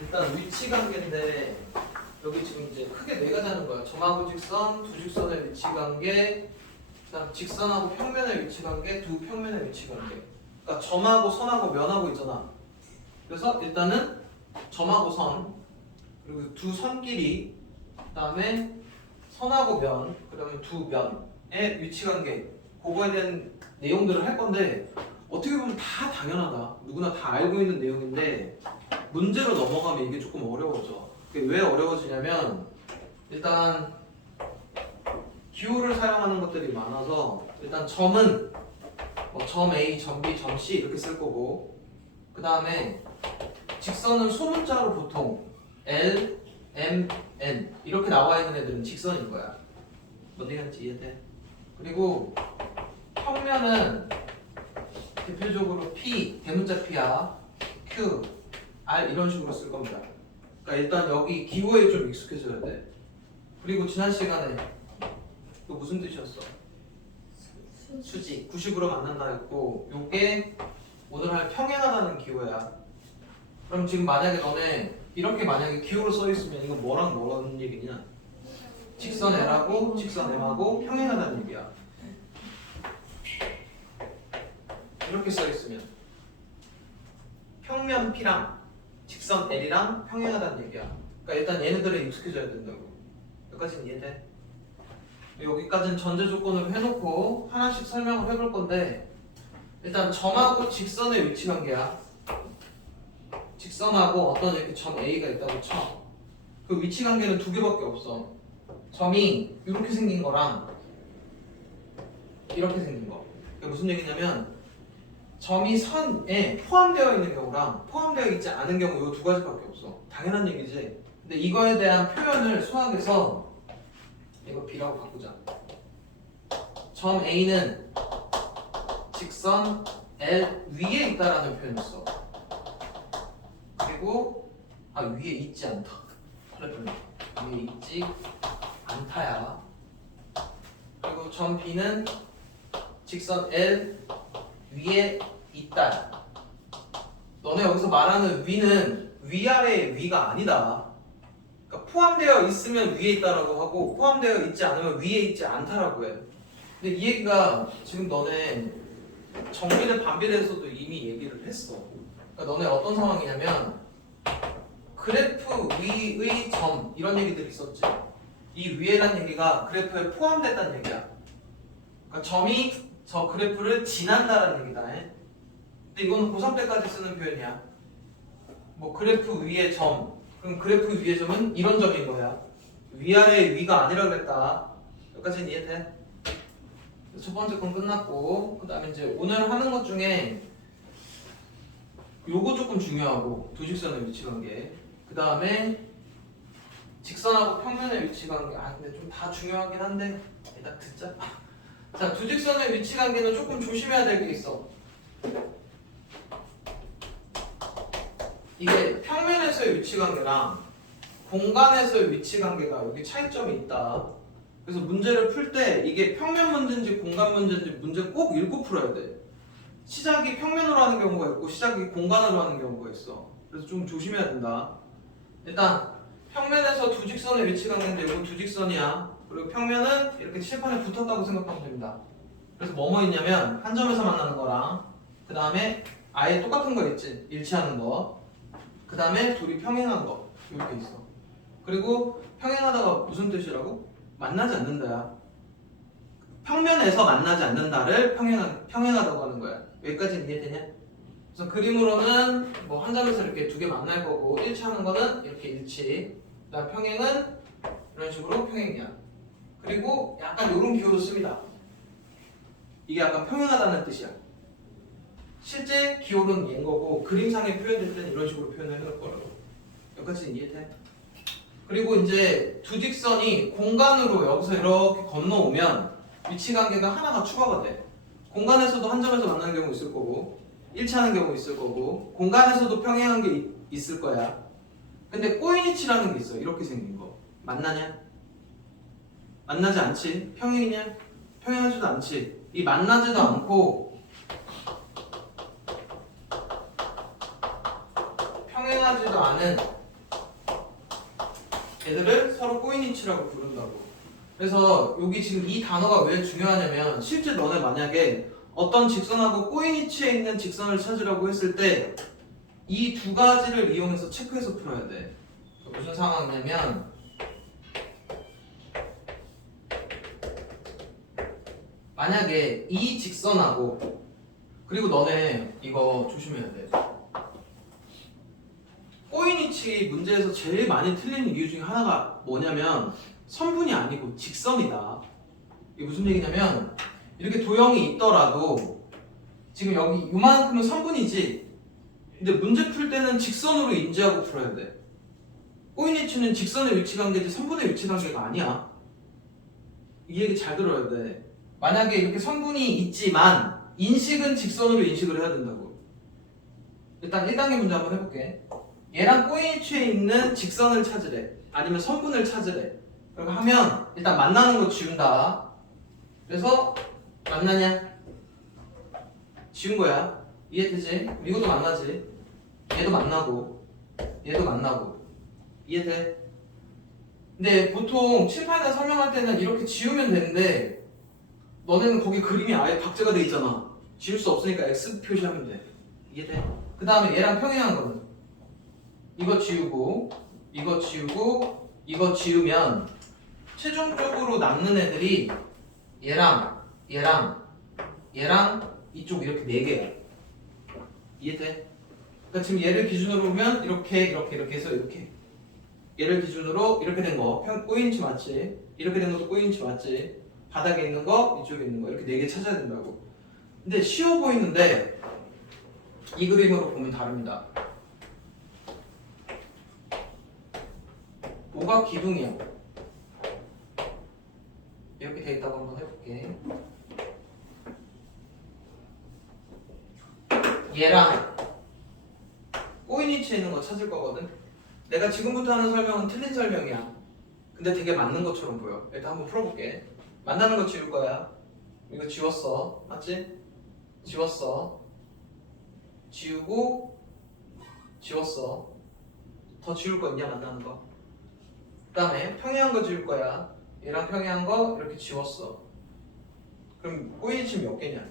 일단 위치 관계인데 여기 지금 이제 크게 네 가지 하는 거야. 점하고 직선, 두 직선의 위치 관계, 그다음 직선하고 평면의 위치 관계, 두 평면의 위치 관계. 그러니까 점하고 선하고 면하고 있잖아. 그래서 일단은 점하고 선, 그리고 두 선끼리, 그다음에 선하고 면, 그러면 두 면의 위치 관계. 그거에 대한 내용들을 할 건데 어떻게 보면 다 당연하다. 누구나 다 알고 있는 내용인데 문제로 넘어가면 이게 조금 어려워져. 그게 왜 어려워지냐면 일단 기호를 사용하는 것들이 많아서 일단 점은 뭐 점 A, 점 B, 점 C 이렇게 쓸 거고 그 다음에 직선은 소문자로 보통 L, M, N 이렇게 나와 있는 애들은 직선인 거야. 어디 갔지 이해돼? 그리고 평면은 대표적으로 P, 대문자 P야, Q, R 이런 식으로 쓸 겁니다. 그러니까 일단 여기 기호에 좀 익숙해져야 돼. 그리고 지난 시간에 또 무슨 뜻이었어? 수직, 90으로 만난다 했고 요게 오늘 할 평행하다는 기호야. 그럼 지금 만약에 너네 이렇게 만약에 기호로 써 있으면 이건 뭐랑 뭐라는 얘기냐? 직선 L하고 직선 M하고 평행하다는 얘기야. 이렇게 써 있으면 평면 P랑 직선 L이랑 평행하다는 얘기야. 그러니까 일단 얘네들에 익숙해져야 된다고. 여기까지는 이해돼? 여기까지는 전제 조건으로 해놓고 하나씩 설명을 해볼 건데 일단 점하고 직선의 위치 관계야. 직선하고 어떤 이렇게 점 A가 있다고 쳐. 그 위치 관계는 두 개밖에 없어. 점이 이렇게 생긴 거랑 이렇게 생긴 거. 이게 무슨 얘기냐면 점이 선에 포함되어 있는 경우랑 포함되어 있지 않은 경우 이 두 가지밖에 없어. 당연한 얘기지. 근데 이거에 대한 표현을 수학에서 이거 B라고 바꾸자. 점 A는 직선 L 위에 있다라는 표현을 써. 그리고 위에 있지 않다. 위에 있지 않다야. 그리고 점 B는 직선 L 위에 있다. 너네 여기서 말하는 위는 위아래의 위가 아니다. 그러니까 포함되어 있으면 위에 있다라고 하고 포함되어 있지 않으면 위에 있지 않다라고 해. 근데 이 얘기가 지금 너네 정비례 반비례에서도 이미 얘기를 했어. 그러니까 너네 어떤 상황이냐면 그래프 위의 점 이런 얘기들이 있었지. 이 위에란 얘기가 그래프에 포함됐다는 얘기야. 그러니까 점이 저 그래프를 지난다라는 얘기다. 근데 이거는 고3 때까지 쓰는 표현이야. 뭐 그래프 위의 점, 그럼 그래프 위의 점은 이런 점인 거야. 위아래의 위가 아니라 그랬다. 여기까지는 이해돼? 첫 번째 건 끝났고 그 다음에 이제 오늘 하는 것 중에 요거 조금 중요하고 두 직선의 위치 관계 그 다음에 직선하고 평면의 위치 관계 근데 좀 다 중요하긴 한데 일단 듣자. 자, 두 직선의 위치 관계는 조금 조심해야 될 게 있어. 이게 평면에서의 위치 관계랑 공간에서의 위치 관계가 여기 차이점이 있다. 그래서 문제를 풀 때 이게 평면 문제인지 공간 문제인지 문제 꼭 읽고 풀어야 돼. 시작이 평면으로 하는 경우가 있고 시작이 공간으로 하는 경우가 있어. 그래서 좀 조심해야 된다. 일단 평면에서 두 직선의 위치 관계인데 이건 두 직선이야. 그리고 평면은 이렇게 칠판에 붙었다고 생각하면 됩니다. 그래서 뭐뭐 있냐면 한 점에서 만나는 거랑 그 다음에 아예 똑같은 거 있지. 일치하는 거. 그 다음에 둘이 평행한 거 이렇게 있어. 그리고 평행하다가 무슨 뜻이라고? 만나지 않는다야. 평면에서 만나지 않는다를 평행하다고 하는 거야. 여기까지는 이해되냐? 그래서 그림으로는 뭐 한 점에서 이렇게 두 개 만날 거고 일치하는 거는 이렇게 일치. 그다음 평행은 이런 식으로 평행이야. 그리고 약간 이런 기호도 씁니다. 이게 약간 평행하다는 뜻이야. 실제 기호는 얘인 거고 그림상에 표현될 때는 이런 식으로 표현을 해놓을 거라고. 여기까지는 이해돼? 그리고 이제 두 직선이 공간으로 여기서 이렇게 건너오면 위치 관계가 하나가 추가가 돼. 공간에서도 한 점에서 만나는 경우 있을 거고 일치하는 경우 있을 거고 공간에서도 평행한 게 있을 거야. 근데 꼬인위치라는 게 있어. 이렇게 생긴 거. 만나냐? 만나지 않지. 평행이냐? 평행하지도 않지. 이 만나지도 않고 평행하지도 않은 얘들을 서로 꼬인위치라고 부른다고. 그래서 여기 지금 이 단어가 왜 중요하냐면 실제 너네 만약에 어떤 직선하고 꼬인위치에 있는 직선을 찾으라고 했을 때 이 두 가지를 이용해서 체크해서 풀어야 돼. 무슨 상황이냐면 만약에 이 직선하고 그리고 너네 이거 조심해야 돼. 꼬인위치 문제에서 제일 많이 틀리는 이유 중에 하나가 뭐냐면 선분이 아니고 직선이다. 이게 무슨 얘기냐면 이렇게 도형이 있더라도 지금 여기 이만큼은 선분이지. 근데 문제 풀 때는 직선으로 인지하고 풀어야 돼. 꼬인위치는 직선의 위치관계지 선분의 위치관계가 아니야. 이 얘기 잘 들어야 돼. 만약에 이렇게 선분이 있지만 인식은 직선으로 인식을 해야 된다고. 일단 1단계 문제 한번 해볼게. 얘랑 꼬인위치에 있는 직선을 찾으래. 아니면 선분을 찾으래. 그렇게 하면 일단 만나는 거 지운다. 그래서 만나냐? 지운 거야. 이해되지? 그럼 이것도 만나지. 얘도 만나고 얘도 만나고. 이해돼? 근데 보통 칠판에다 설명할 때는 이렇게 지우면 되는데 너네는 거기 그림이 아예 박제가 돼 있잖아. 지울 수 없으니까 X 표시하면 돼. 이해돼? 그 다음에 얘랑 평행한 거는 이거 지우고 이거 지우고 이거 지우면 최종적으로 남는 애들이 얘랑 얘랑 얘랑 이쪽 이렇게 4개야. 이해돼? 그러니까 지금 얘를 기준으로 보면 이렇게 해서 이렇게 얘를 기준으로 이렇게 된 거 꼬인치 맞지? 이렇게 된 것도 꼬인치 맞지? 바닥에 있는 거 이쪽에 있는 거 이렇게 4개 찾아야 된다고. 근데 쉬워 보이는데 이 그림으로 보면 다릅니다. 오각 기둥이야. 이렇게 돼 있다고 한번 해볼게. 얘랑 꼬인 위치에 있는 거 찾을 거거든. 내가 지금부터 하는 설명은 틀린 설명이야. 근데 되게 맞는 것처럼 보여. 일단 한번 풀어볼게. 만나는 거 지울 거야. 이거 지웠어. 맞지? 지웠어. 지우고 지웠어. 더 지울 거 있냐 만나는 거. 그 다음에 평행한 거 지울 거야. 얘랑 평행한 거 이렇게 지웠어. 그럼 꼬인 위치 몇 개냐?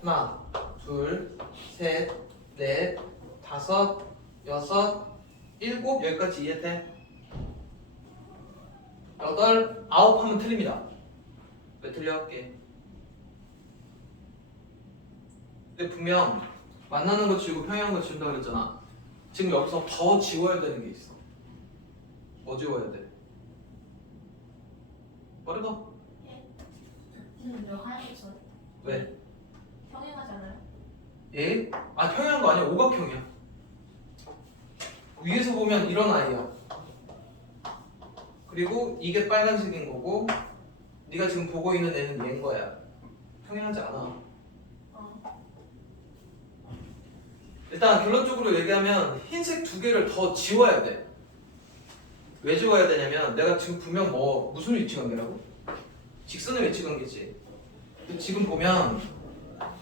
하나, 둘, 셋, 넷, 다섯, 여섯, 일곱. 여기까지 이해돼? 여덟, 아홉 하면 틀립니다. 왜 틀려? 게 근데 분명 만나는 거 지우고 평행한 거 지운다고 그랬잖아. 지금 여기서 더 지워야 되는 게 있어. 뭐 지워야 돼? 빠르다. 저 하얀 거 왜? 평행하잖아요. 예? 아 평행한 거 아니야. 오각형이야. 위에서 보면 이런 아이야. 그리고 이게 빨간색인 거고 네가 지금 보고 있는 애는 얘인 거야. 평행하지 않아. 일단 결론적으로 얘기하면 흰색 2개를 더 지워야 돼. 왜 지워야 되냐면 내가 지금 분명 무슨 위치관계라고? 직선의 위치관계지. 지금 보면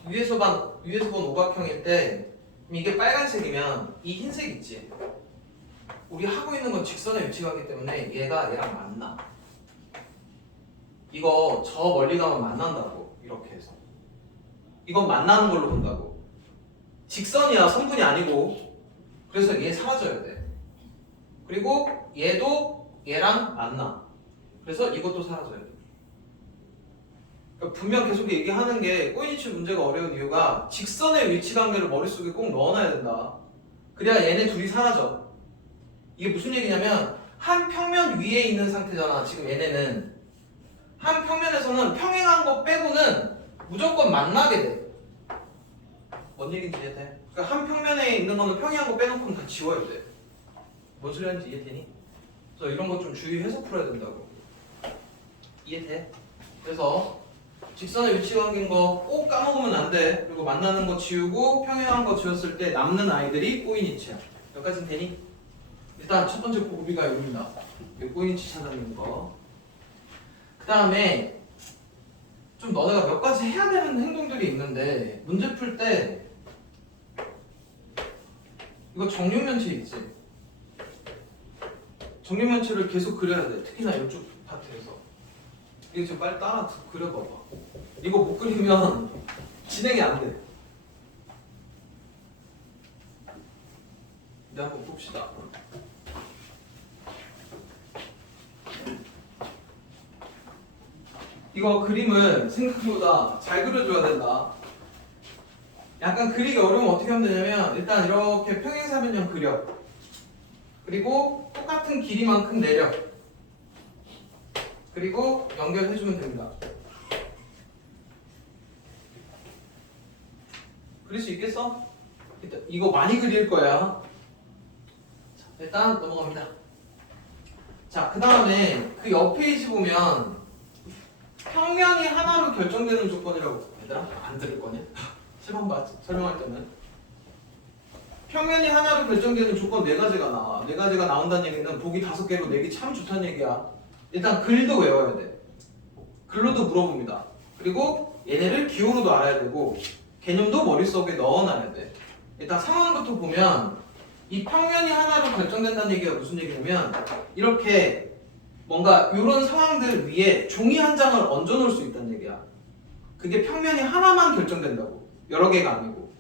위에서 본 오각형일 때 이게 빨간색이면 이 흰색 있지. 우리 하고 있는 건 직선의 위치관계 때문에 얘가 얘랑 만나. 이거 저 멀리 가면 만난다고. 이렇게 해서 이건 만나는 걸로 본다고. 직선이야. 선분이 아니고. 그래서 얘 사라져야 돼. 그리고 얘도 얘랑 만나. 그래서 이것도 사라져야 돼. 그러니까 분명 계속 얘기하는 게 꼬인위치 문제가 어려운 이유가 직선의 위치관계를 머릿속에 꼭 넣어놔야 된다. 그래야 얘네 둘이 사라져. 이게 무슨 얘기냐면 한 평면 위에 있는 상태잖아. 지금 얘네는 한 평면에서는 평행한 거 빼고는 무조건 만나게 돼. 뭔 얘기인지 이해돼? 그러니까 한 평면에 있는 거는 평행한 거 빼놓고는 다 지워야 돼. 뭔 소리 하는지 이해되니? 그래서 이런 거 좀 주의해서 풀어야 된다고. 이해돼? 그래서 직선의 위치관계인 거 꼭 까먹으면 안 돼. 그리고 만나는 거 지우고 평행한 거 지웠을 때 남는 아이들이 꼬인위치야. 여기까지는 되니? 일단 첫 번째 고비가 여기입니다. 꼬인위치 찾아내는 거. 그 다음에 좀 너네가 몇 가지 해야 되는 행동들이 있는데 문제 풀 때 이거 정육면체 있지? 정육면체를 계속 그려야 돼. 특히나 이쪽 파트에서. 이거 좀 빨리 따라 그려봐봐. 이거 못 그리면 진행이 안 돼. 네, 한번 봅시다. 이거 그림을 생각보다 잘 그려줘야 된다. 약간 그리기 어려우면 어떻게 하면 되냐면 일단 이렇게 평행사변형 그려. 그리고 똑같은 길이만큼 내려. 그리고 연결해주면 됩니다. 그릴 수 있겠어? 일단 이거 많이 그릴 거야. 자, 일단 넘어갑니다. 자, 그 다음에 그 옆 페이지 보면 평면이 하나로 결정되는 조건이라고. 얘들아 안 들을 거냐? 시험 봤지? 설명할 때는 평면이 하나로 결정되는 조건 4가지가 나와. 4가지가 나온다는 얘기는 보기 5개로 내기 참 좋다는 얘기야. 일단 글도 외워야 돼. 글로도 물어봅니다. 그리고 얘네를 기호로도 알아야 되고 개념도 머릿속에 넣어놔야 돼. 일단 상황부터 보면 이 평면이 하나로 결정된다는 얘기가 무슨 얘기냐면 이렇게 뭔가 이런 상황들 위에 종이 한 장을 얹어놓을 수 있다는 얘기야. 그게 평면이 하나만 결정된다고. 여러 개가 아니고.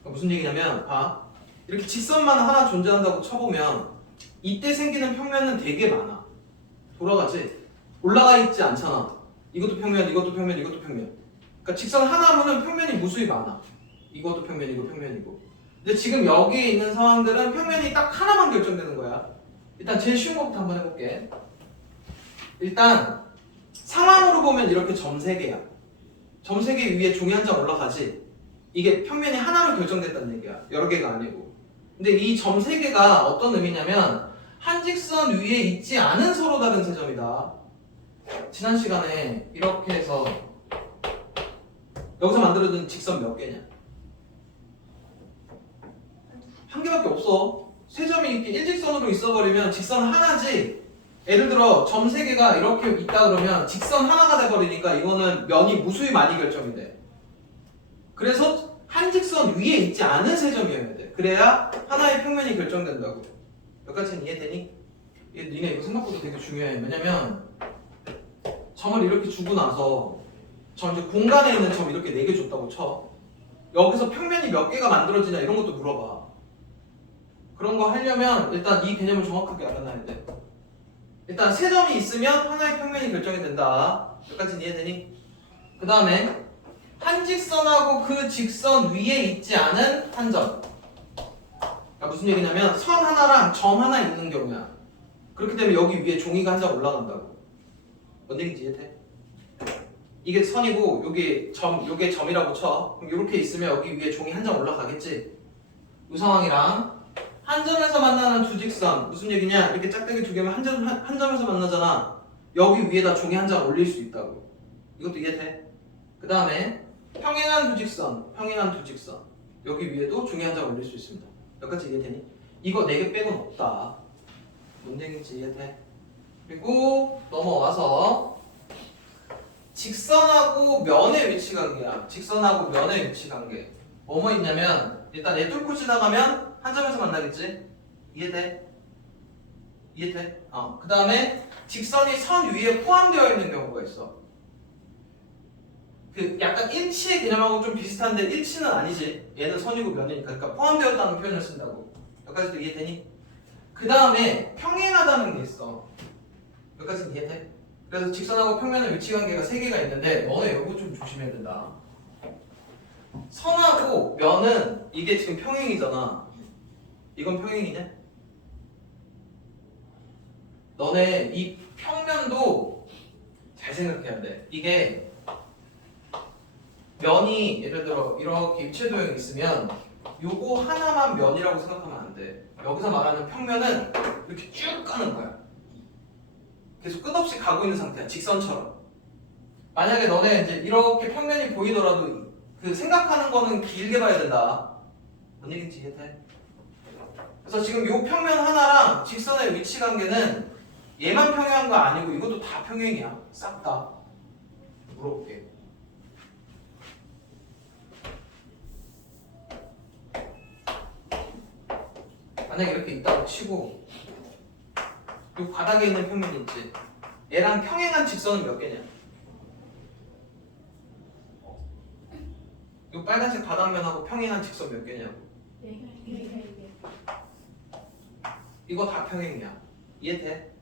그러니까 무슨 얘기냐면 봐. 이렇게 직선만 하나 존재한다고 쳐보면 이때 생기는 평면은 되게 많아. 돌아가지? 올라가 있지 않잖아. 이것도 평면, 이것도 평면, 이것도 평면. 그러니까 직선 하나로는 평면이 무수히 많아. 이것도 평면, 이거 평면이고. 근데 지금 여기에 있는 상황들은 평면이 딱 하나만 결정되는 거야. 일단 제일 쉬운 것부터 한번 해볼게. 일단 상황으로 보면 이렇게 점 3개야. 점 3개 위에 종이 한 장 올라가지. 이게 평면이 하나로 결정됐다는 얘기야. 여러 개가 아니고. 근데 이 점 3개가 어떤 의미냐면 한 직선 위에 있지 않은 서로 다른 세 점이다. 지난 시간에 이렇게 해서 여기서 만들어둔 직선 몇 개냐? 한 개밖에 없어. 세 점이 이렇게 일직선으로 있어버리면 직선 하나지. 예를 들어 점 3개가 이렇게 있다 그러면 직선 하나가 돼버리니까 이거는 면이 무수히 많이 결정이 돼. 그래서 한 직선 위에 있지 않은 세 점이어야 돼. 그래야 하나의 평면이 결정된다고. 여기까지는 이해되니? 니네 이거 생각보다 되게 중요해. 왜냐면 점을 이렇게 주고 나서 저 이제 공간에 있는 점 이렇게 4개 줬다고 쳐. 여기서 평면이 몇 개가 만들어지냐 이런 것도 물어봐. 그런 거 하려면 일단 이 개념을 정확하게 알아놔야 돼. 일단 세 점이 있으면 하나의 평면이 결정이 된다. 여기까지는 이해되니? 그 다음에 한 직선하고 그 직선 위에 있지 않은 한 점. 그러니까 무슨 얘기냐면 선 하나랑 점 하나 있는 경우야. 그렇기 때문에 여기 위에 종이가 한 장 올라간다고. 뭔 얘기인지 이해돼? 이게 선이고 요게 점이라고 쳐. 그럼 이렇게 있으면 여기 위에 종이 한 장 올라가겠지. 이 상황이랑 한 점에서 만나는 두 직선 무슨 얘기냐? 이렇게 짝대기 2개면 한 점에서 만나잖아. 여기 위에다 종이 한 장 올릴 수 있다고. 이것도 이해돼? 그 다음에 평행한 두 직선 여기 위에도 종이 한 장 올릴 수 있습니다. 여기까지 이해되니? 이거 4개 빼고는 없다. 뭔 얘기인지 이해돼? 그리고 넘어와서 직선하고 면의 위치 관계야. 직선하고 면의 위치 관계. 뭐뭐 있냐면 일단 얘 뚫고 지나가면 한 점에서 만나겠지? 이해돼? 이해돼? 그 다음에 직선이 선 위에 포함되어 있는 경우가 있어. 그 약간 일치의 개념하고 좀 비슷한데 일치는 아니지. 얘는 선이고 면이니까. 그러니까 포함되었다는 표현을 쓴다고. 여기까지도 이해되니? 그 다음에 평행하다는 게 있어. 여기까지는 이해돼? 그래서 직선하고 평면의 위치 관계가 3개가 있는데 너네 이거 좀 조심해야 된다. 선하고 면은 이게 지금 평행이잖아. 이건 평행이냐? 너네 이 평면도 잘 생각해야 돼. 이게 면이 예를 들어 이렇게 입체도형이 있으면 요거 하나만 면이라고 생각하면 안 돼. 여기서 말하는 평면은 이렇게 쭉 가는 거야. 계속 끝없이 가고 있는 상태야. 직선처럼. 만약에 너네 이제 이렇게 평면이 보이더라도 그 생각하는 거는 길게 봐야 된다. 뭔 얘기인지 이해돼? 그래서 지금 요 평면 하나랑 직선의 위치 관계는 얘만 평행한 거 아니고 이것도 다 평행이야. 싹 다. 물어볼게. 만약에 이렇게 있다고 치고 요 바닥에 있는 평면 있지. 얘랑 평행한 직선은 몇 개냐? 요 빨간색 바닥면하고 평행한 직선 몇 개냐고. 이거 다 평행이야. 이해돼?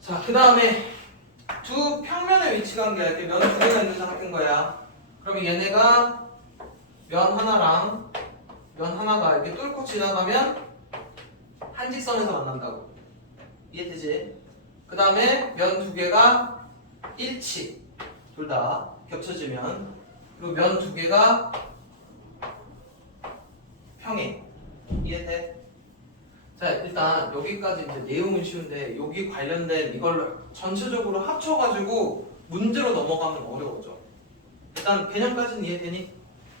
자, 그 다음에 두 평면의 위치 관계 이렇게 면 두 개가 있는 상태인 거야. 그러면 얘네가 면 하나랑 면 하나가 이렇게 뚫고 지나가면 한 직선에서 만난다고. 이해되지? 그 다음에 면 두 개가 일치. 둘 다 겹쳐지면. 그리고 면 두 개가 평행. 이해돼? 자, 일단 여기까지 이제 내용은 쉬운데 여기 관련된 이걸 전체적으로 합쳐가지고 문제로 넘어가면 어려워져. 일단 개념까지는 이해되니?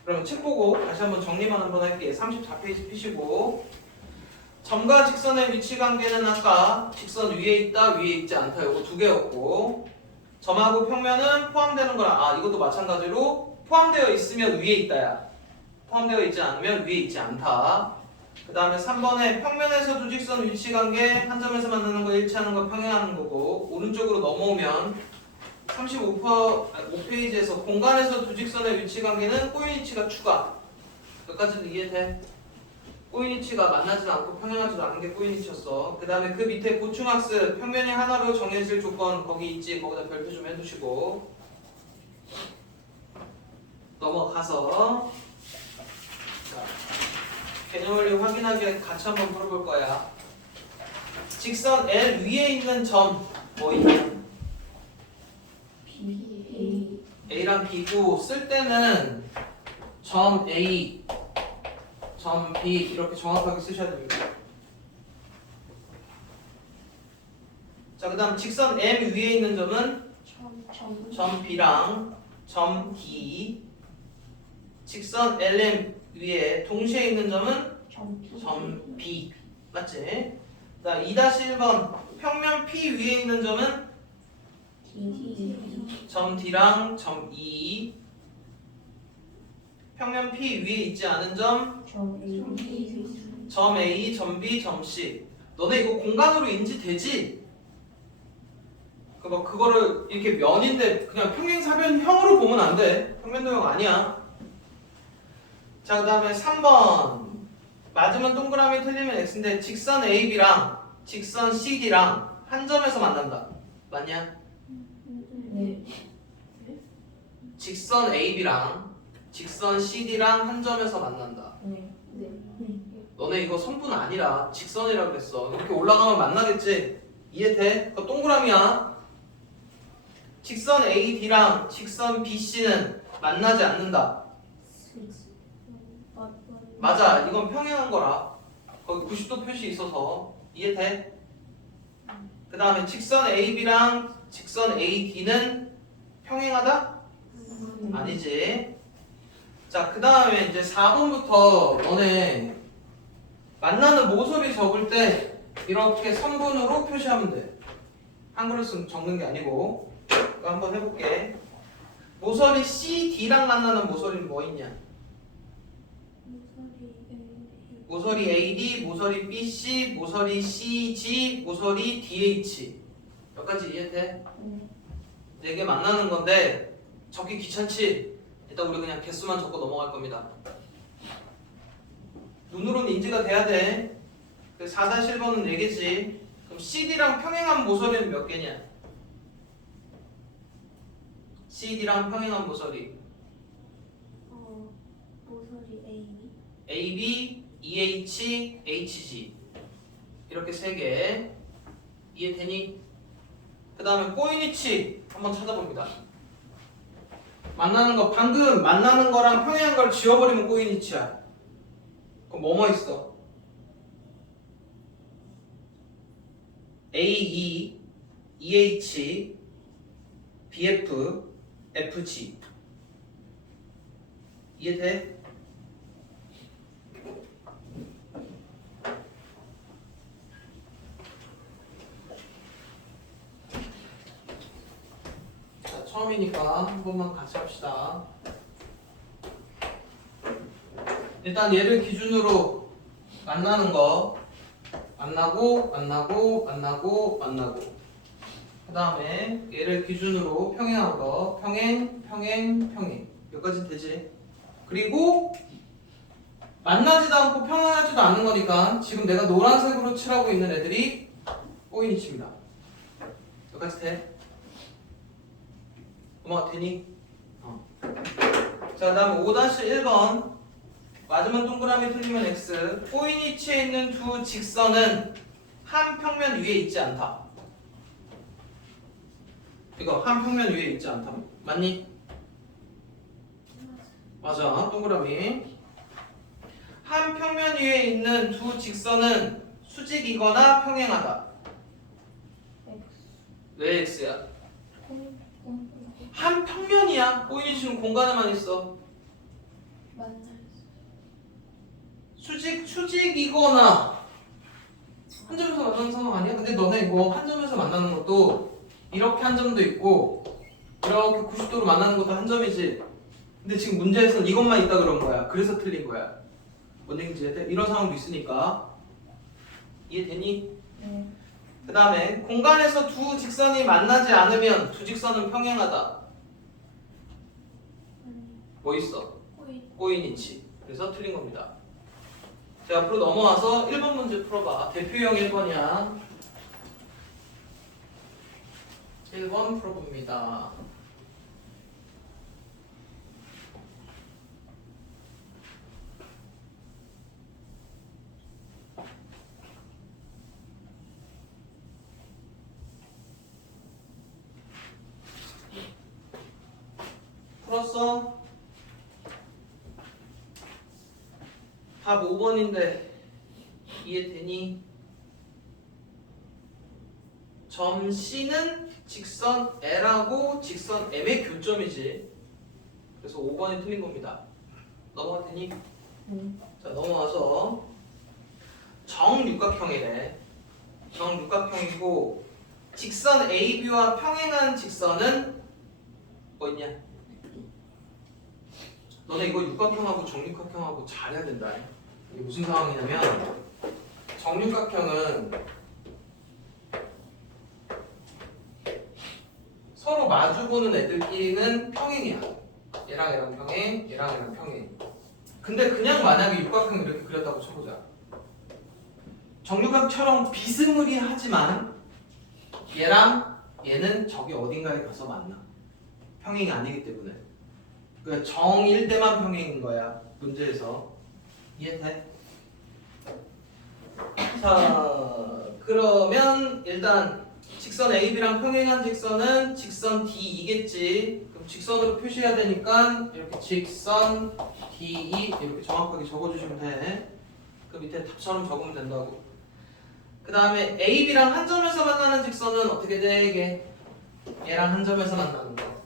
그러면 책 보고 다시 한번 정리만 한번 할게. 34페이지 피시고. 점과 직선의 위치 관계는 아까 직선 위에 있다, 위에 있지 않다 이거 두 개였고, 점하고 평면은 포함되는 거라. 이것도 마찬가지로 포함되어 있으면 위에 있다야. 포함되어 있지 않으면 위에 있지 않다. 그 다음에 3번에 평면에서 두 직선 위치 관계 한 점에서 만나는 거 일치하는 거 평행하는 거고, 오른쪽으로 넘어오면 35페이지에서 공간에서 두 직선의 위치 관계는 꼬인위치가 추가. 여기까지도 이해돼? 꼬인위치가 만나지도 않고 평행하지도 않은 게 꼬인위치였어. 그 다음에 그 밑에 보충학습 평면이 하나로 정해질 조건 거기 있지. 거기다 별표 좀 해두시고 넘어가서 자, 개념원리 확인하기 위해 같이 한번 풀어볼 거야. 직선 L 위에 있는 점 뭐 있냐? A랑 B고 쓸 때는 점 A, 점 B 이렇게 정확하게 쓰셔야 됩니다. 자, 그 다음 직선 M 위에 있는 점은 점 B랑 점 D. 직선 LM 위에 동시에 있는 점은 점 B. 맞지? 자, 2-1번 평면 P 위에 있는 점은 점 D랑 점 E. 평면 P 위에 있지 않은 점 점 A, 점 B, 점 C. 너네 이거 공간으로 인지되지? 그거를 이렇게 면인데 그냥 평행사변형으로 보면 안 돼. 평면도형 아니야. 자, 그 다음에 3번 맞으면 동그라미 틀리면 X인데 직선 AB랑 직선 CD랑 한 점에서 만난다. 맞냐? 네. 직선 AB랑 직선 CD랑 한 점에서 만난다. 너네 이거 선분 아니라 직선이라고 그랬어. 이렇게 올라가면 만나겠지? 이해돼? 그거 동그라미야. 직선 AD랑 직선 BC는 만나지 않는다. 맞아. 이건 평행한 거라. 거기 90도 표시 있어서. 이해돼? 그 다음에 직선 AB랑 직선 AD는 평행하다? 아니지. 자, 그 다음에 이제 4번부터 너네 만나는 모서리 적을 때 이렇게 선분으로 표시하면 돼. 한글로 적는 게 아니고. 이거 한번 해볼게. 모서리 CD랑 만나는 모서리는 뭐 있냐? 모서리 AD, 모서리 BC, 모서리 CG, 모서리 DH. 여기까지 이해돼? 네 개 만나는 건데 적기 귀찮지? 일단 우리 그냥 개수만 적고 넘어갈 겁니다. 눈으로는 인지가 돼야 돼. 4-1번은 4개지. 그럼 CD랑 평행한 모서리는 몇 개냐? CD랑 평행한 모서리 모서리 A AB, EH, HG 이렇게 3개. 이해되니? 그 다음에 꼬인위치 한번 찾아봅니다. 만나는 거 방금 만나는 거랑 평행한 걸 지워버리면 꼬인위치야. 그럼 뭐뭐 있어? AE, EH, BF, FG. 이해돼? 자, 처음이니까 한 번만 같이 합시다. 일단 얘를 기준으로 만나는 거 만나고 그 다음에 얘를 기준으로 평행한 거 평행 여기까지 되지. 그리고 만나지도 않고 평행하지도 않는 거니까 지금 내가 노란색으로 칠하고 있는 애들이 꼬인이치입니다. 여기까지 돼? 넘어가 되니? 자, 그 다음에 5-1번 맞으면 동그라미 틀리면 X. 꼬인이치에 있는 두 직선은 한 평면 위에 있지 않다. 이거 한 평면 위에 있지 않다. 맞니? 맞아. 동그라미. 한 평면 위에 있는 두 직선은 수직이거나 평행하다. 왜 X야? 한 평면이야. 꼬인이치는 공간에만 있어. 수직이거나 한 점에서 만나는 상황 아니야? 근데 너네 이거 한 점에서 만나는 것도 이렇게 한 점도 있고 이렇게 90도로 만나는 것도 한 점이지. 근데 지금 문제에서는 이것만 있다 그런 거야. 그래서 틀린 거야. 뭔 얘기인지 이해돼? 이런 상황도 있으니까. 이해되니? 네. 그 다음에 공간에서 두 직선이 만나지 않으면 두 직선은 평행하다. 뭐 있어? 꼬인이치. 그래서 틀린 겁니다. 자, 앞으로 넘어와서 1번 문제 풀어봐. 대표형 1번이야. 1번 풀어봅니다. 풀었어? 답 5번인데 이해되니? 점 C는 직선 L하고 직선 M의 교점이지. 그래서 5번이 틀린 겁니다. 넘어가 되니? 자, 넘어와서 정육각형이래. 정육각형이고 직선 AB와 평행한 직선은 뭐 있냐? 너네 이거 육각형하고 정육각형하고 잘해야 된다. 이게 무슨 상황이냐면 정육각형은 서로 마주보는 애들끼리는 평행이야. 얘랑 얘랑 평행, 얘랑 얘랑 평행. 근데 그냥 만약에 육각형 이렇게 그렸다고 쳐보자. 정육각처럼 비스무리하지만 얘랑 얘는 저기 어딘가에 가서 만나. 평행이 아니기 때문에. 그러니까 정일 때만 평행인 거야. 문제에서. 이해돼? 자, 그러면 일단 직선 AB랑 평행한 직선은 직선 DE겠지. 그럼 직선으로 표시해야 되니까 이렇게 직선 DE 이렇게 정확하게 적어주시면 돼. 그 밑에 답처럼 적으면 된다고. 그 다음에 AB랑 한 점에서 만나는 직선은 어떻게 돼? 이게 얘랑 한 점에서 만나는 거.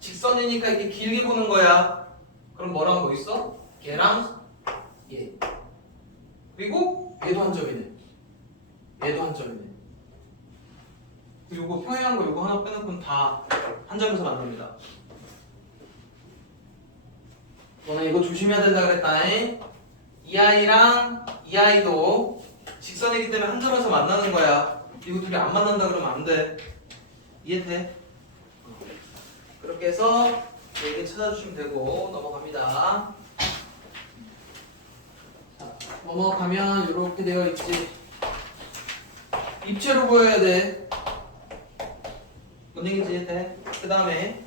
직선이니까 이렇게 길게 보는 거야. 그럼 뭐랑 뭐 있어? 얘랑 얘. 그리고 얘도 한 점이네. 얘도 한 점이네. 요거 평행한 거 요거 하나 빼놓고는 다 한 점에서 만납니다. 너네 이거 조심해야 된다 그랬다잉. 이 아이랑 이 아이도 직선이기 때문에 한 점에서 만나는 거야. 이거 둘이 안 만난다 그러면 안 돼. 이해돼? 그렇게 해서 얘기 찾아주시면 되고 넘어갑니다. 자, 넘어가면 이렇게 되어 있지. 입체로 보여야 돼. 뭔 얘기인지 이해돼? 그 다음에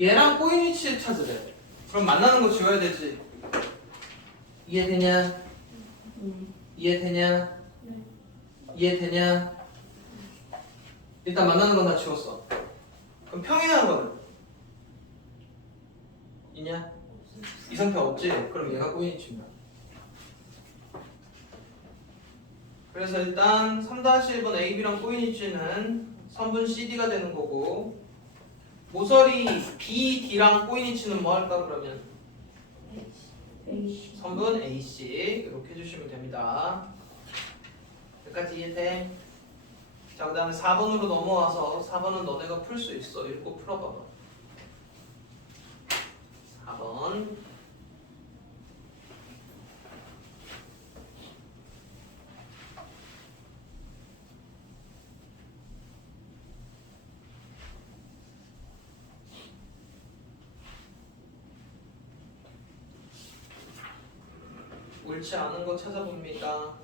얘랑 꼬인위치 찾으래. 그럼 만나는 거 지워야 되지. 이해되냐? 이해되냐? 네. 이해되냐? 일단 만나는 건 다 지웠어. 그럼 평행한 거는? 있냐? 이 상태 없지? 그럼 얘가 꼬인위치입니다. 그래서 일단 3-1번 AB랑 꼬인위치는 선분 CD가 되는 거고 모서리 BD랑 꼬인위치는 뭐 할까 그러면? AC. 선분 AC 이렇게 해주시면 됩니다. 여기까지 이해돼? 자, 그 다음에 4번으로 넘어와서 4번은 너네가 풀 수 있어. 읽고 풀어봐봐. 4번 옳지 않은 거 찾아봅니다.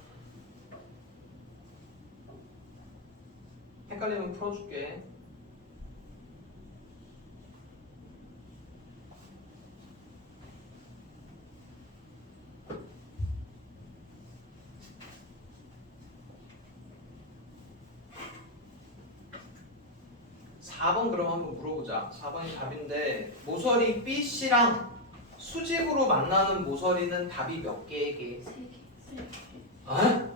헷갈리면 풀어줄게. 사 번 그럼 한번 물어보자. 4번이 답인데 모서리 BC랑 수직으로 만나는 모서리는 답이 몇 개에게? 3개. 어?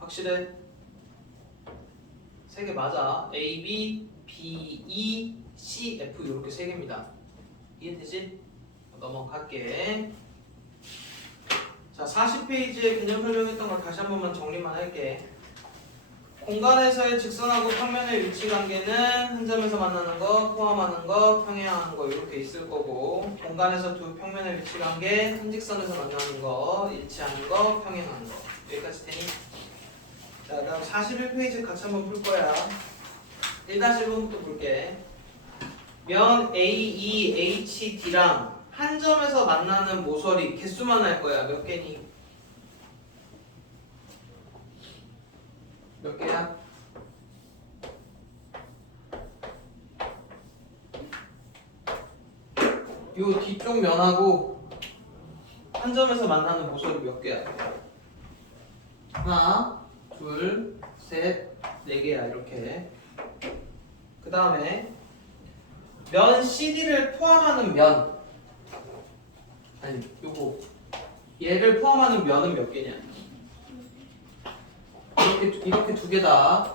확실해? 3개 맞아. A, B, B, E, C, F 이렇게 3개입니다. 이해되지? 넘어갈게. 자, 40페이지에 개념 설명했던 걸 다시 한 번만 정리만 할게. 공간에서의 직선하고 평면의 위치 관계는 한 점에서 만나는 거, 포함하는 거, 평행하는 거 이렇게 있을 거고, 공간에서 두 평면의 위치 관계, 한 직선에서 만나는 거, 일치하는 거, 평행하는 거 여기까지 되니? 자, 그다음 41페이지 같이 한번 풀 거야. 1-1번부터 볼게. 면 AEHD랑 한 점에서 만나는 모서리 개수만 할 거야. 몇 개니? 몇 개야? 요 뒤쪽 면하고 한 점에서 만나는 모서리 몇 개야? 하나, 둘, 셋, 네 개야 이렇게. 그 다음에 면 CD를 포함하는 면, 아니 요거 얘를 포함하는 면은 몇 개냐? 이렇게 두 개다.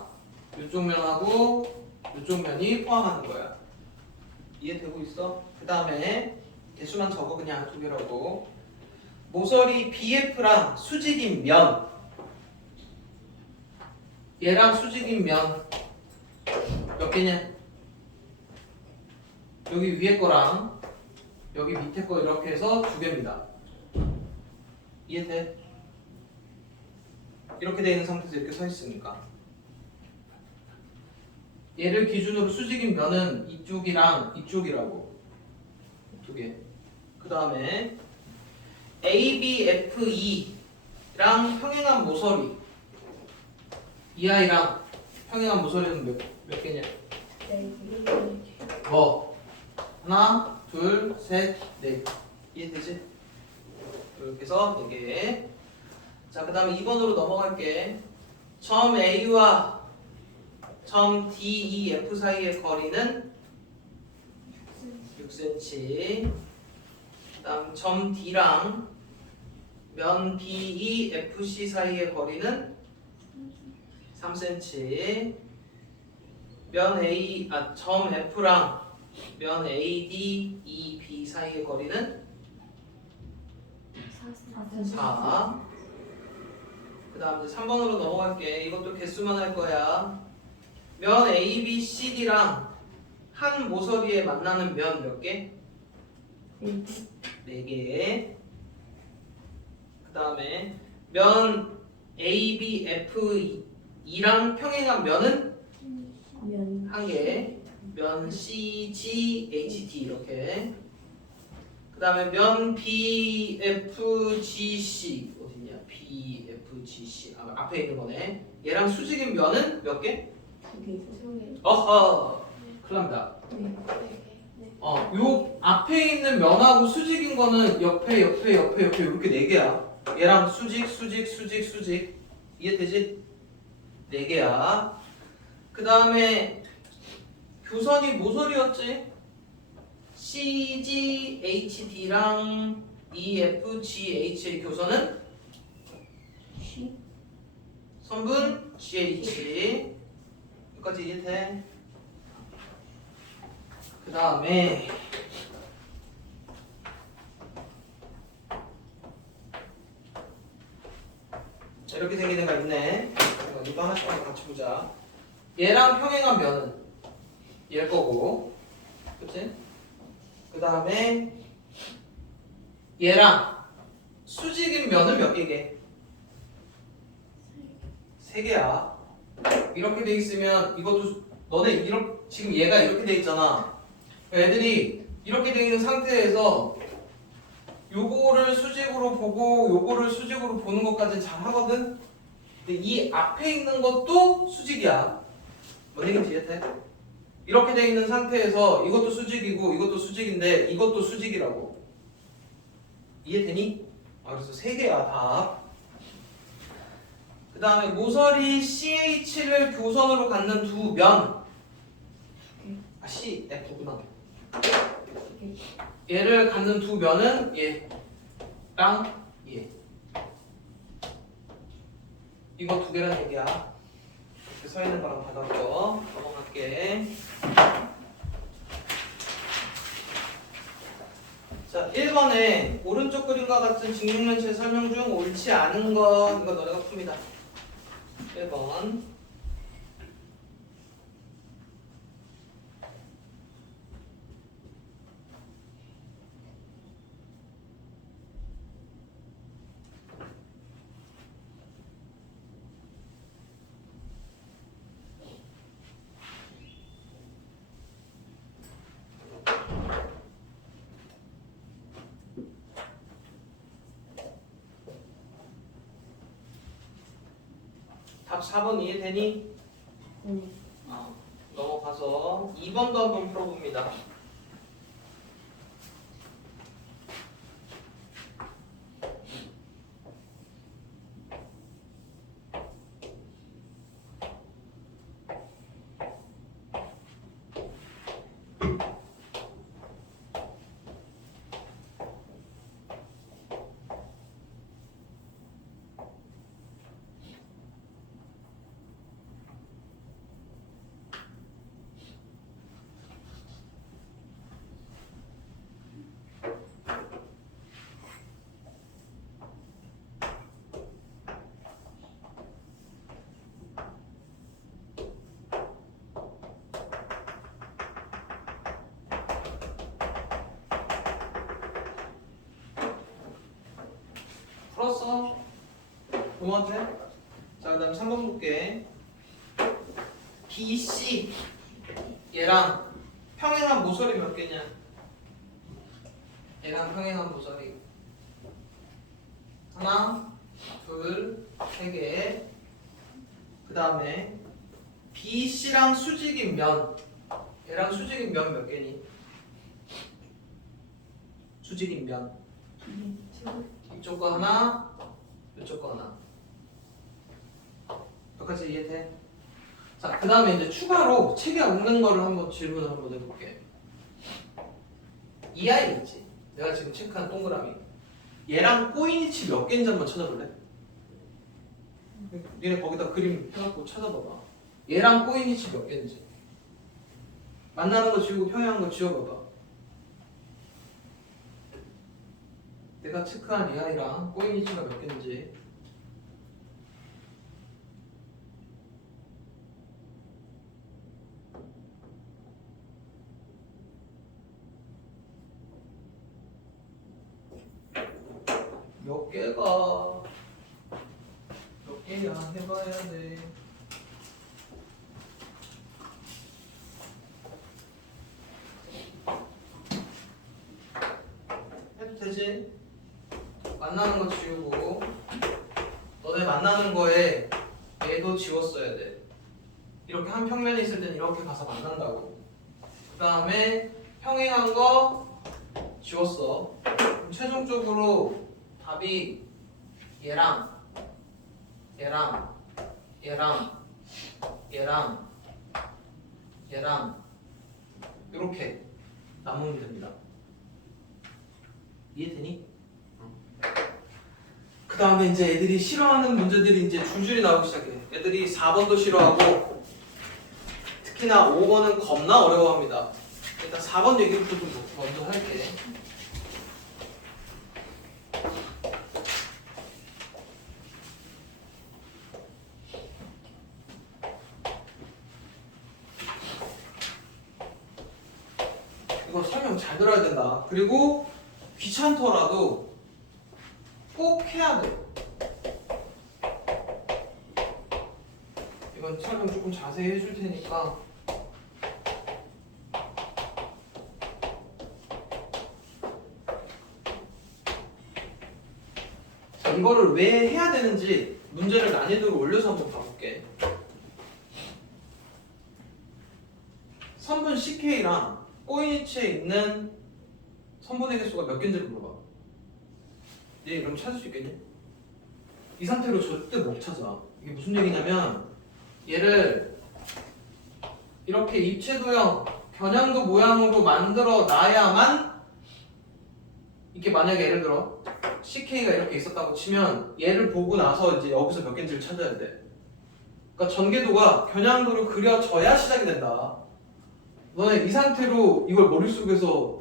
이쪽 면하고 이쪽 면이 포함하는 거야. 이해되고 있어? 그 다음에 개수만 적어 그냥 두 개라고. 모서리 BF랑 수직인 면, 얘랑 수직인 면 몇 개냐? 여기 위에 거랑 여기 밑에 거 이렇게 해서 두 개입니다. 이해돼? 이렇게 되어 있는 상태에서 이렇게 서 있으니까 얘를 기준으로 수직인 면은 이쪽이랑 이쪽이라고 두 개. 그 다음에 ABFE랑 평행한 모서리 이 아이랑 평행한 모서리는 몇 개냐? 뭐? 하나, 둘, 셋, 넷. 이해되지? 이렇게 해서 4개. 자, 그 다음에 2번으로 넘어갈게. 점 A와 점 DEF 사이의 거리는 6cm. 그 다음 점 D랑 면 BEFC 사이의 거리는 3cm. 점 F랑 면 ADEB 사이의 거리는 4. 그 다음 이제 3번으로 넘어갈게. 이것도 개수만 할 거야. 면 ABCD랑 한 모서리에 만나는 면 몇 개? 4개. 그 다음에 면 ABFE랑 평행한 면은 한 개. 면 CGHD 이렇게. 그 다음에 면 BFGC 어딨냐? BFGC 앞에 있는 거네. 얘랑 수직인 면은 몇 개? 2개. 어허, 큰일 납니다. 요 앞에 있는 면하고 수직인 거는 옆에 이렇게 4개야. 얘랑 수직. 이해되지? 4개야. 그 다음에 교선이 모서리였지? CGHD랑 EFGH의 교선은 선분 GH. 여기까지 이해돼? 그 다음에 이렇게 생긴 애가 있네. 이거 하나씩 같이 보자. 얘랑 평행한 면은 얘일 거고, 그치? 그 다음에 얘랑 수직인 면은 몇 개게? 3개야. 이렇게 돼 있으면 이것도 너네 지금 얘가 이렇게 돼 있잖아. 애들이 이렇게 돼 있는 상태에서 요거를 수직으로 보고 요거를 수직으로 보는 것까지는 잘 하거든. 근데 이 앞에 있는 것도 수직이야. 뭔 얘기인지 이해돼? 이렇게 돼 있는 상태에서 이것도 수직이고 이것도 수직인데 이것도 수직이라고. 이해되니? 그래서 세 개야 답. 그 다음에 모서리 CH를 교선으로 갖는 두 면. CF구나. 얘를 갖는 두 면은 얘랑 얘. 이거 두 개란 얘기야. 이렇게 서 있는 거랑 받았고 넘어갈게. 자, 1번에 오른쪽 그림과 같은 직육면체 설명 중 옳지 않은 거 이거 너네가 풉니다. 1번. 답 4번 이해되니? 넘어가서 2번도 한번 풀어봅니다. 풀었어? 동호한테? 자, 그 다음 3번 볼게. BC 얘랑 평행한 모서리 몇 개냐? 얘랑 평행한 모서리 하나, 둘, 세 개. 그 다음에 BC랑 수직인 면 얘랑 수직인 면 몇 개니? 수직인 면 이쪽 거 하나, 이쪽 거 하나. 여기까지 이해돼? 자, 그 다음에 이제 추가로 책에 없는 거를 한번 질문을 한번 해볼게. 이 아이 있지? 내가 지금 체크한 동그라미. 얘랑 꼬인이치 몇 개인지 한번 찾아볼래? 니네 거기다 그림 해갖고 찾아봐봐. 얘랑 꼬인이치 몇 개인지. 만나는 거 지우고 평행한 거 지워봐봐. 내가 체크한 이 아이랑 꼬인이치가 몇 개인지. 몇 개가 몇 개야 해봐야 돼. 해도 되지? 만나는 거 지우고 너네 만나는 거에 얘도 지웠어야 돼. 이렇게 한 평면에 있을 땐 이렇게 가서 만난다고. 그 다음에 평행한 거 지웠어. 그럼 최종적으로 답이 얘랑 얘랑 얘랑 얘랑 얘랑 이렇게 나누면 됩니다. 이해되니? 그 다음에 이제 애들이 싫어하는 문제들이 이제 줄줄이 나오기 시작해. 애들이 4번도 싫어하고 특히나 5번은 겁나 어려워합니다. 일단 4번 얘기부터 좀 먼저 할게. 이거 설명 잘 들어야 된다. 그리고 귀찮더라도 꼭 해야 돼. 이건 설명 조금 자세히 해줄 테니까. 이거를 왜 해야 되는지 문제를 난이도를 올려서 한번 봐볼게. 선분 CK랑 꼬인위치에 있는 선분의 개수가 몇 개인지 물어봐. 얘 그럼 찾을 수 있겠니? 이 상태로 절대 못 찾아. 이게 무슨 얘기냐면 얘를 이렇게 입체도형 겨냥도 모양으로 만들어 놔야만 이게 만약에 예를 들어 CK가 이렇게 있었다고 치면 얘를 보고 나서 이제 여기서 몇 개인지를 찾아야 돼. 그러니까 전개도가 겨냥도로 그려져야 시작이 된다. 너네 이 상태로 이걸 머릿속에서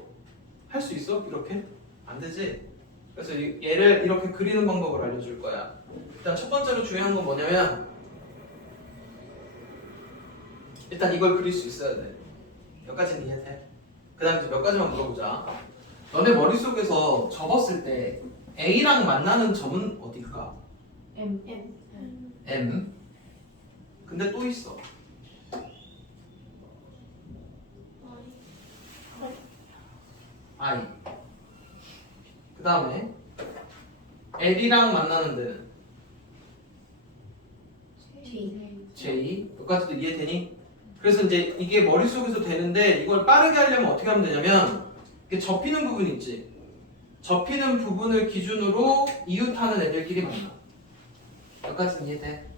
할 수 있어? 이렇게? 안 되지? 그래서 얘를 이렇게 그리는 방법을 알려줄 거야. 일단 첫 번째로 중요한 건 뭐냐면 일단 이걸 그릴 수 있어야 돼. 몇 가지는 이해돼? 그 다음에 몇 가지만 물어보자. 너네 머릿속에서 접었을 때 A랑 만나는 점은 어딜까? M. M. 근데 또 있어. I. 그 다음에 L이랑 만나는 데는 J. 여기까지도 이해되니? 그래서 이제 이게 머릿속에서 되는데 이걸 빠르게 하려면 어떻게 하면 되냐면 이게 접히는 부분이 있지. 접히는 부분을 기준으로 이웃하는 애들끼리 만나. 여기까지는 이해돼?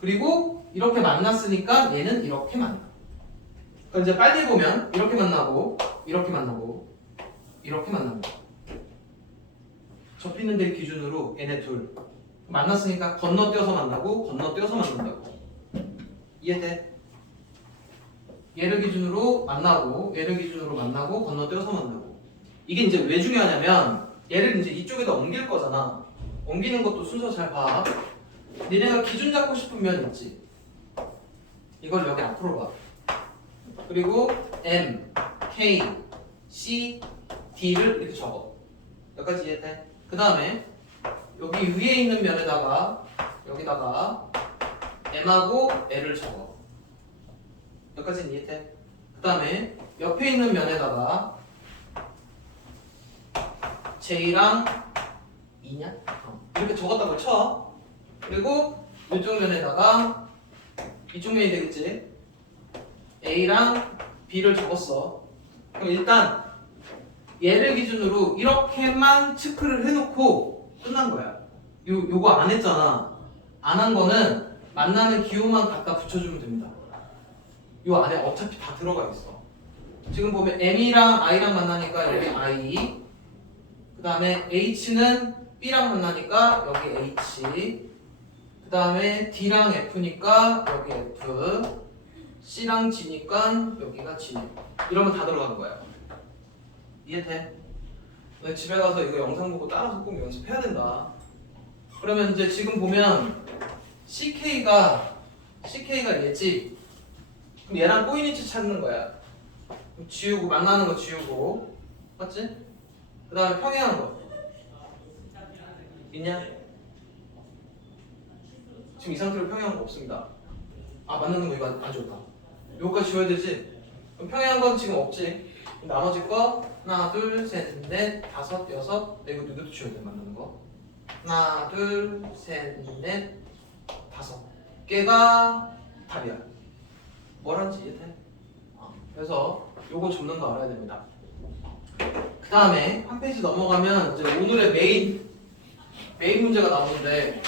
그리고 이렇게 만났으니까 얘는 이렇게 만나. 그럼 이제 빨리 보면 이렇게 만나고 이렇게 만나고 이렇게 만나고 접히는 데 기준으로 얘네 둘 만났으니까 건너뛰어서 만나고 건너뛰어서 만난다고. 이해돼? 얘를 기준으로 만나고 얘를 기준으로 만나고 건너뛰어서 만나고. 이게 이제 왜 중요하냐면 얘를 이제 이쪽에다 옮길 거잖아. 옮기는 것도 순서 잘 봐. 니네가 기준 잡고 싶은 면 있지. 이걸 여기 앞으로 봐. 그리고 M, K, C, D를 이렇게 적어. 여기까지 이해돼? 그 다음에 여기 위에 있는 면에다가 여기다가 M하고 L을 적어. 여기까지는 이해돼? 그 다음에 옆에 있는 면에다가 J랑 E냐? 이렇게 적었다고 쳐. 그리고 이쪽 면에다가 이쪽 면이 되겠지? A랑 B를 적었어. 그럼 일단 얘를 기준으로 이렇게만 체크를 해놓고 끝난 거야. 요거 안 했잖아. 안 한 거는 만나는 기호만 갖다 붙여주면 됩니다. 요 안에 어차피 다 들어가 있어. 지금 보면 M이랑 I랑 만나니까 여기 I, 그 다음에 H는 B랑 만나니까 여기 H, 그 다음에 D랑 F니까 여기 F, C랑 G니까 여기가 G. 이러면 다 들어가는 거야. 이해돼? 너 집에 가서 이거 영상 보고 따라서 꼭 연습해야 된다. 그러면 이제 지금 보면 CK가 얘지. 그럼 얘랑 꼬인위치 찾는 거야. 그럼 지우고 만나는 거 지우고, 맞지? 그 다음에 평행한 거 있냐? 지금 이 상태로 평행한 거 없습니다. 아 만나는 거 이거 안 좋다. 요거까지 지워야 되지? 그럼 평행한 건 지금 없지. 나머지 거 하나 둘 셋 넷 다섯 여섯 이것도 지워야 돼. 만나는 거 하나 둘 셋 넷 다섯 개가 답이야. 뭐란지 이해돼? 그래서 요거 접는 거 알아야 됩니다. 그 다음에 한 페이지 넘어가면 이제 오늘의 메인 문제가 나오는데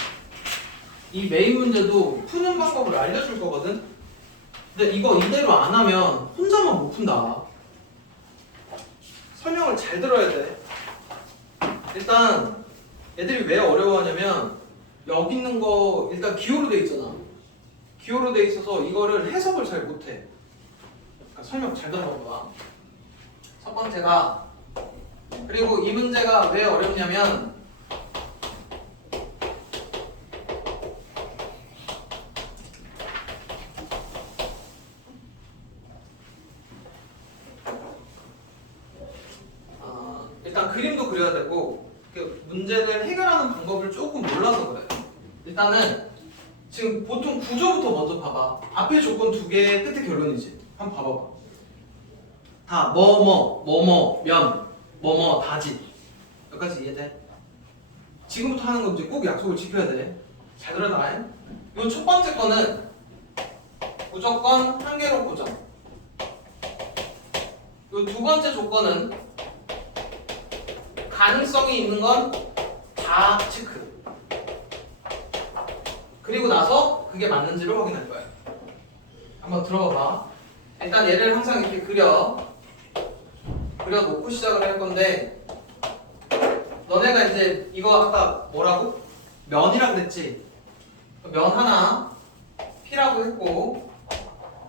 이 메인 문제도 푸는 방법을 알려줄 거거든. 근데 이거 이대로 안 하면 혼자만 못 푼다. 설명을 잘 들어야 돼. 일단 애들이 왜 어려워하냐면 여기 있는 거 일단 기호로 돼 있잖아. 기호로 돼 있어서 이거를 해석을 잘 못해. 그러니까 설명 잘 들어봐. 첫 번째가, 그리고 이 문제가 왜 어렵냐면 일단 그림도 그려야 되고 그 문제를 해결하는 방법을 조금 몰라서 그래. 일단은 지금 보통 구조부터 먼저 봐봐. 앞에 조건 두 개, 끝에 결론이지. 한번 봐봐봐. 다 뭐뭐, 뭐뭐, 면, 뭐뭐, 다지. 여기까지 이해돼? 지금부터 하는 건 이제 꼭 약속을 지켜야 돼. 잘 들어놔. 요 첫 번째 거는 무조건 한 개로 고정. 요 두 번째 조건은 가능성이 있는 건 다 체크. 그리고 나서 그게 맞는지를 확인할 거야. 한번 들어봐. 일단 얘를 항상 이렇게 그려놓고 시작을 할 건데, 너네가 이제 이거 아까 뭐라고? 면이라고 그랬지? 면 하나 P라고 했고,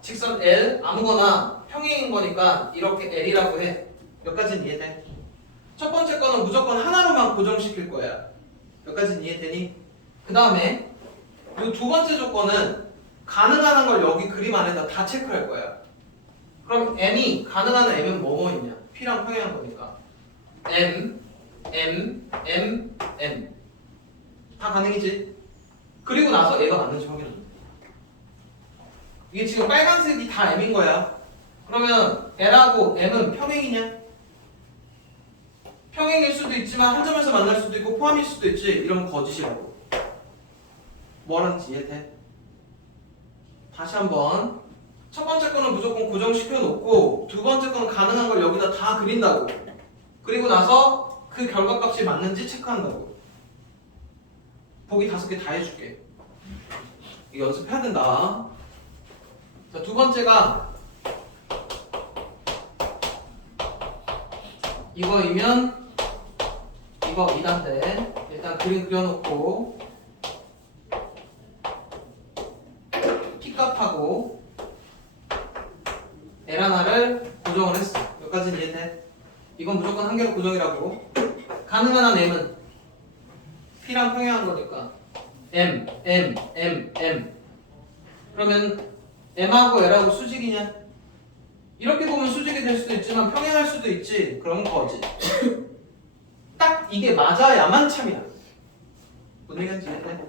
직선 L 아무거나 평행인 거니까 이렇게 L이라고 해. 여기까지는 이해돼? 첫 번째 거는 무조건 하나로만 고정시킬 거야. 여기까지는 이해되니? 그 다음에 이 두 번째 조건은 가능한 걸 여기 그림 안에다 다 체크할 거야. 그럼 M이 가능한 M은 뭐뭐 있냐? P랑 평행한 거니까 M, M, M, M 다 가능이지? 그리고 나서 얘가 맞는지 확인하는 거야. 이게 지금 빨간색이 다 M인 거야. 그러면 L하고 M은 평행이냐? 평행일 수도 있지만 한 점에서 만날 수도 있고 포함일 수도 있지. 이러면 거짓이라고. 뭐라는지 이해돼? 다시 한번. 첫 번째 거는 무조건 고정시켜 놓고 두 번째 거는 가능한 걸 여기다 다 그린다고. 그리고 나서 그 결과값이 맞는지 체크한다고. 보기 5개 다 해줄게. 이거 연습해야 된다. 자, 두 번째가 이거이면 이거 2단데 일단 그림 그려놓고 P값하고 L 하나를 고정을 했어. 여기까지는 이해돼? 이건 무조건 한 개로 고정이라고. 가능한 한 M은 P랑 평행한 거니까 M, M, M, M. 그러면 M하고 L하고 수직이냐? 이렇게 보면 수직이 될 수도 있지만 평행할 수도 있지. 그럼 거지. 딱 이게 맞아야만 참이야. 뭔 얘기인지 이해돼?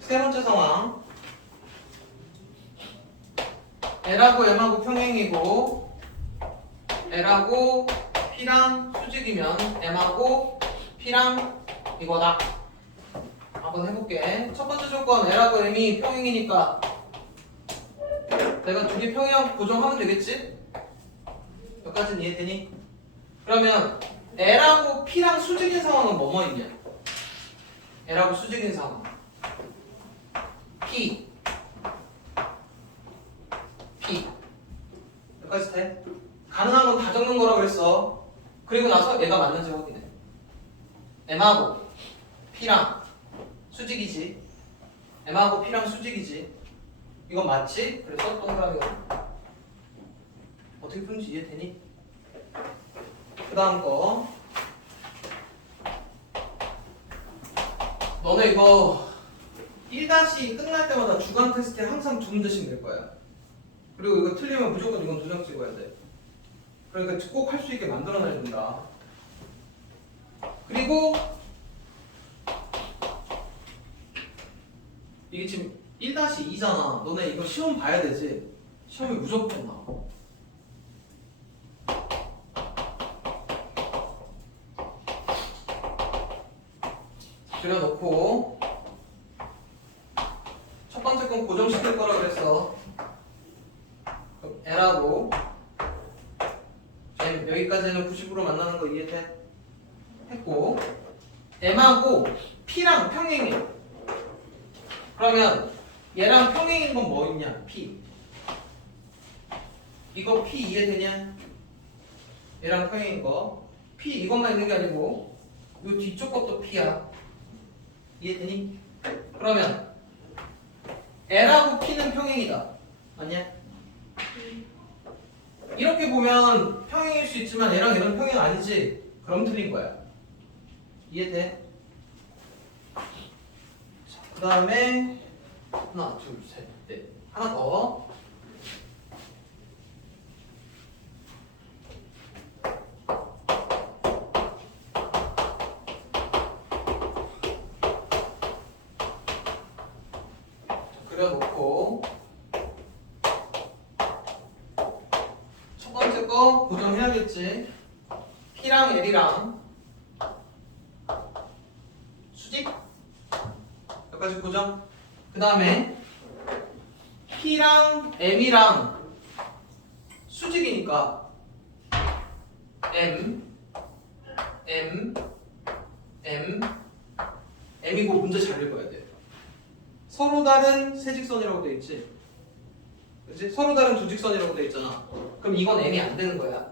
세 번째 상황. L하고 M하고 평행이고 L하고 P랑 수직이면 M하고 P랑 이거다. 한번 해볼게. 첫 번째 조건 L하고 M이 평행이니까 내가 두 개 평행 고정하면 되겠지? 여기까지는 이해되니? 그러면 L하고 P랑 수직인 상황은 뭐뭐 있냐? L하고 수직인 상황 P 여기까지 돼? 가능한 건 다 적는 거라고 그랬어. 그리고 나서 얘가 맞는지 확인해. M하고 P랑 수직이지. M하고 P랑 수직이지. 이건 맞지? 그래서 동그라미가 어떻게 푸는지 이해되니? 그 다음 거 너네 이거 1다시 끝날 때마다 주간 테스트에 항상 2문제씩 낼 거야. 그리고 이거 틀리면 무조건 이건 2장 찍어야 돼. 그러니까 꼭 할 수 있게 만들어놔야 된다. 그리고 이게 지금 1-2잖아. 너네 이거 시험 봐야 되지? 시험이 무조건 나와. 그려놓고 첫 번째 건 고정시킬 거라 그랬어. 그럼 L하고 M 여기까지는 90으로 만나는 거 이해돼? 했고 M하고 P랑 평행해. 그러면 얘랑 평행인 건 뭐 있냐? P. 이거 P 이해되냐? 얘랑 평행인 거 P 이것만 있는 게 아니고 이 뒤쪽 것도 P야. 이해되니? 그러면 L하고 P는 평행이다. 맞냐? 이렇게 보면 평행일 수 있지만 얘랑 얘는 평행 아니지? 그럼 틀린 거야. 이해돼? 그 다음에 하나, 둘, 셋, 넷. 하나 더. 그려놓고 첫 번째 거 고정해야겠지. P랑 L이랑 여기까지 고정. 그 다음에 P랑 M이랑 수직이니까 M이고 문제 잘 읽어야 돼. 서로 다른 세 직선이라고 돼 있지. 그치? 서로 다른 두 직선이라고 돼 있잖아. 그럼 이건 M이 안 되는 거야.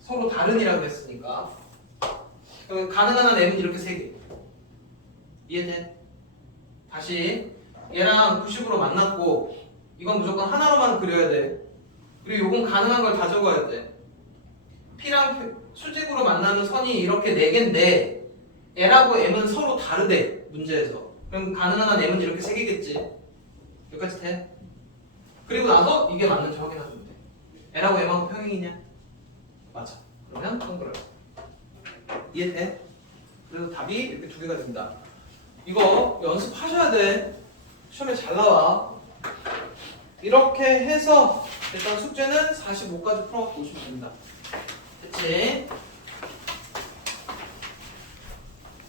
서로 다른이라고 했으니까. 그럼 가능한 한 M은 이렇게 세 개. 이해돼? 다시 얘랑 90으로 만났고 이건 무조건 하나로만 그려야 돼. 그리고 요건 가능한 걸 다 적어야 돼. P랑 수직으로 만나는 선이 이렇게 4개인데 L하고 M은 서로 다르대 문제에서. 그럼 가능한 한 M은 이렇게 3개겠지. 여기까지 돼? 그리고 나서 이게 맞는지 확인해주면 돼. L하고 M하고 평행이냐? 맞아. 그러면 동그라미. 이해돼? 그래서 답이 이렇게 2개가 됩니다. 이거 연습하셔야 돼. 시험에 잘 나와. 이렇게 해서 일단 숙제는 45까지 풀어갖고 오시면 됩니다. 됐지?